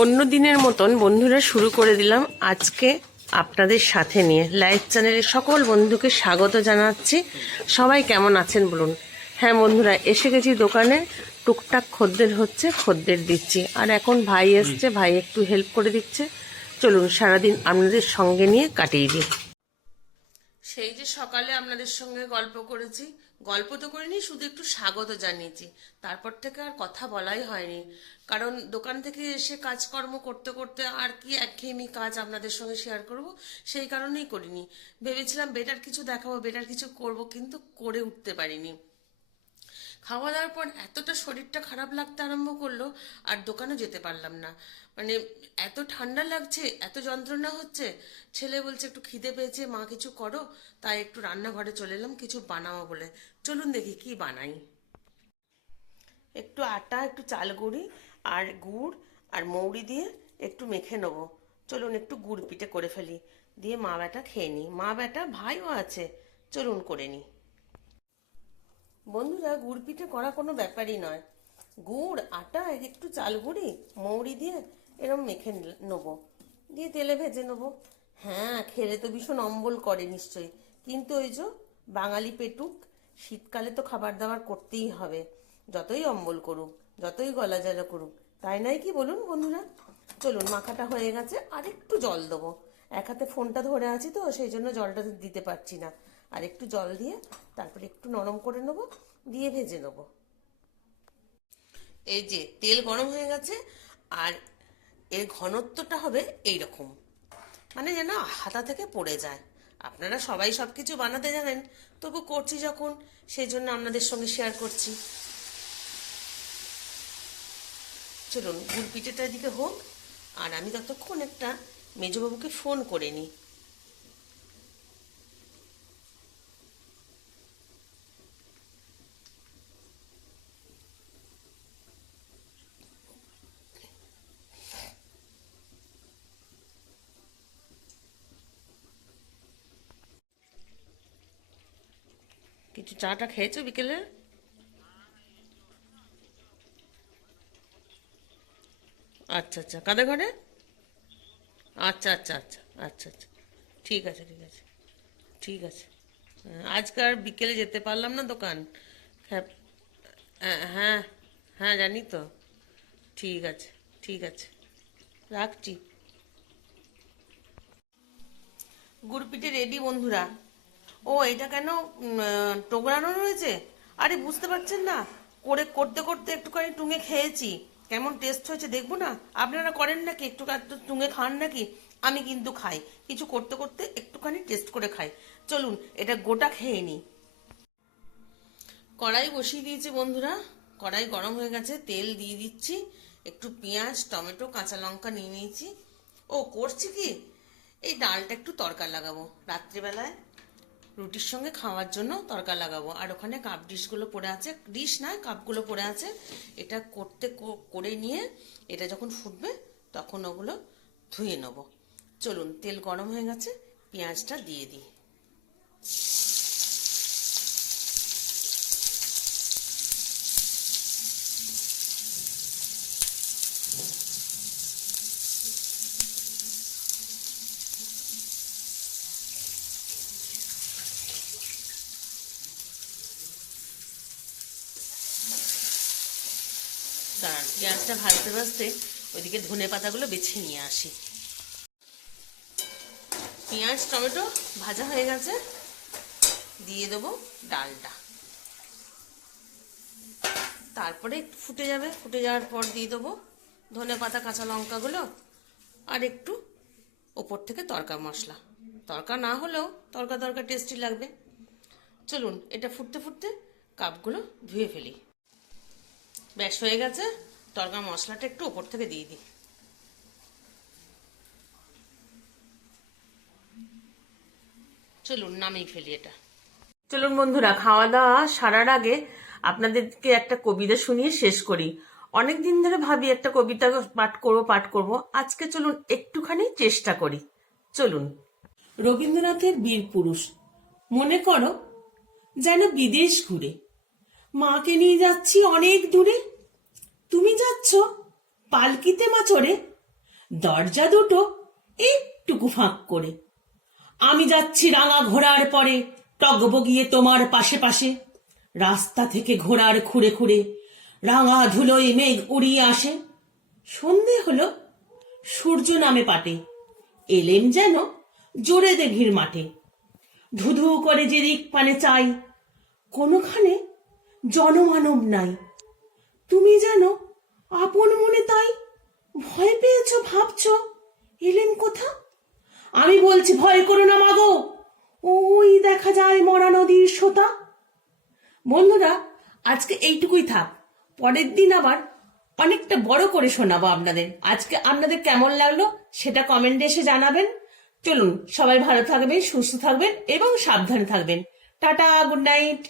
অন্য দিনের মতন বন্ধুরা শুরু করে দিলাম আজকে আপনাদের সাথে নিয়ে। লাইভ চ্যানেলের সকল বন্ধুকে স্বাগত জানাচ্ছি। সবাই কেমন আছেন বলুন? হ্যাঁ বন্ধুরা, এসে গেছি দোকানে। টুকটাক খদ্দের হচ্ছে, খদ্দের দিচ্ছি। আর এখন ভাই এসছে, ভাই একটু হেল্প করে দিচ্ছে। চলুন, সারাদিন আপনাদের সঙ্গে নিয়ে কাটিয়ে দিই। সেই যে সকালে আপনাদের সঙ্গে গল্প করেছি, গল্প তো করিনি, শুধু একটু স্বাগত জানিয়েছি। তারপর থেকে আর কথা বলাই হয়নি। কারণ দোকান থেকে এসে কাজকর্ম করতে করতে আর কি একঘেয়েমি কাজ আপনাদের সঙ্গে শেয়ার করব, সেই কারণেই করিনি। ভেবেছিলাম বেটার কিছু দেখাবো বেটার কিছু করব, কিন্তু করে উঠতে পারিনি। খাওয়া দাওয়ার পর এতটা শরীরটা খারাপ লাগতে আরম্ভ করল, আর দোকানে যেতে পারলাম না। মানে এত ঠান্ডা লাগছে, এত যন্ত্রণা হচ্ছে, ছেলে বলছে একটু খিদে পেয়েছে, মা কিছু করো, তাই একটু রান্নাঘরে চলে এলাম, কিছু বানাবো বলে। চলুন দেখি কি বানাই। একটু আটা, একটু চাল গুঁড়ি আর গুড়, আর মৌরি দিয়ে একটু মেখে নেব। চলুন একটু গুড় পিঠে করে ফেলি। দিয়ে মা বেটা খেয়ে নিই। মা বেটা ভাইও আছে, চলুন করে নিই। বন্ধুরা গুড় পিঠে করা কোনো ব্যাপারই নয়। গুড়, আটা, একটু চাল গুঁড়ি, মৌরি দিয়ে এরম মেখে নেব। দিয়ে তেলে ভেজে নেব। হ্যাঁ খেলে তো ভীষণ অম্বল করে নিশ্চয়ই। কিন্তু ওই যে বাঙালি পেটুক, শীতকালে তো খাবার দাবার করতেই হবে। যতই অম্বল করুক, যতই গলা জ্বালা করুক, তাই নাই কি বলুন বন্ধুরা? চলুন, মাখাটা হয়ে গেছে। আর একটু জল দেবো। এক হাতে ফোনটা ধরে আছি তো, সেই জন্য জলটা দিতে পারছি না। আর একটু জল দিয়ে তারপরে একটু নরম করে নেব, দিয়ে ভেজে নেব। এই যে তেল গরম হয়ে গেছে, আর এর ঘনত্বটা হবে এই রকম মানে যেন হাতা থেকে পড়ে যায়। আপনারা সবাই সব কিছু বানাতে জানেন, তবু করছি যখন, সেই জন্য আপনাদের সঙ্গে শেয়ার করছি। চলুন গুড় এদিকে হোক, আর আমি ততক্ষণ একটা মেজবাবুকে ফোন করে নিই। কিছু চাটা খেয়েছো বিকেলে? আচ্ছা আচ্ছা। কাদের ঘরে? আচ্ছা আচ্ছা আচ্ছা আচ্ছা আচ্ছা। ঠিক আছে ঠিক আছে। ঠিক আছে। হ্যাঁ, আজকে বিকেলে যেতে পারলাম না দোকান। হ্যাঁ হ্যাঁ, হ্যাঁ হ্যাঁ জানি তো। ঠিক আছে ঠিক আছে। রাখছি। গুড় পিঠে রেডি বন্ধুরা। ও, এটা কেন টোকরানো রয়েছে? আরে, বুঝতে পারছেন না। করে, করতে করতে একটুখানি টুঙে খেয়েছি। কেমন টেস্ট হয়েছে দেখব না। আপনারা করেন নাকি? একটু টুঙে খান নাকি? আমি কিন্তু খাই। কিছু করতে করতে একটুখানি টেস্ট করে খাই। চলুন, এটা গোটা খেয়ে নিই। কড়াই বসিয়ে দিয়েছি বন্ধুরা। কড়াই গরম হয়ে গেছে, তেল দিয়ে দিচ্ছি। একটু পেঁয়াজ, টমেটো, কাঁচা লঙ্কা নিয়ে নিয়েছি। ও, করছি কি? এই ডালটা একটু তরকা লাগাবো। রাত্রিবেলায় রুটির সঙ্গে খাওয়ার জন্য তরকা লাগাবো। আর ওখানে কাপ ডিশগুলো পড়ে আছে। ডিশ না কাপগুলো পড়ে আছে। এটা করতে করে নিয়ে এটা যখন ফুটবে, তখন ওগুলো ধুয়ে নেব। চলুন, তেল গরম হয়ে গেছে, পেঁয়াজটা দিয়ে দিই। দাঁড়ান পেঁয়াজটা ভাজতে ভাজতে ওইদিকে ধনে পাতাগুলো বেছে নিয়ে আসি। পেঁয়াজ, টমেটো ভাজা হয়ে গেছে। দিয়ে দেবো ডালটা। তারপরে একটু ফুটে যাবে, ফুটে যাওয়ার পর দিয়ে দেবো ধনে পাতা, কাঁচা লঙ্কাগুলো আর একটু ওপর থেকে তরকা মশলা। তরকা না হলেও তরকা তরকা টেস্টি লাগবে। চলুন, এটা ফুটতে ফুটতে কাপগুলো ধুয়ে ফেলি। ব্যাস হয়ে গেছে। তরকা মশলাটা একটু ওপর থেকে দিয়ে দিই। চলুন নামিয়ে ফেলি এটা। চলুন বন্ধুরা খাওয়া দাওয়া সারার আগে আপনাদেরকে একটা কবিতা শুনিয়ে শেষ করি। অনেক দিন ধরে ভাবি একটা কবিতা পাঠ করব পাঠ করব। আজকে চলুন একটুখানি চেষ্টা করি। চলুন। রবীন্দ্রনাথের বীর পুরুষ মনে করো যেন বিদেশ ঘুরে। মাকে নিয়ে যাচ্ছি অনেক দূরে। তুমি যাচ্ছ পালকিতে মা চড়ে দরজা দুটো একটুকু ফাঁক করে। আমি যাচ্ছি রাঙা ঘোড়ার পরে, টগবগিয়ে তোমার পাশে পাশে। রাস্তা থেকে ঘোড়ার খুঁড়ে খুঁড়ে রাঙা ধুলোয় মেঘ উড়িয়ে আসে। সন্ধে হলো, সূর্য নামে পাটে। এলেম যেন জোরে দেঘির মাঠে। ধুধু করে যে দিক পানে চাই, কোনোখানে জনমানব নাই। তুমি যেন আপন মনে তাই ভয় পেয়েছ, ভাবছ, এলেন কোথা? আমি বলছি, ভয় করো না মাগো। ওই দেখা যায় মরা নদীর সোতা। বন্ধুরা, আজকে এইটুকুই থাক। পরের দিন আবার অনেকটা বড় করে শোনাবো আপনাদের। আজকে আপনাদের কেমন লাগল সেটা কমেন্টে এসে জানাবেন। চলুন, সবাই ভালো থাকবেন, সুস্থ থাকবেন এবং সাবধানে থাকবেন। Tata good night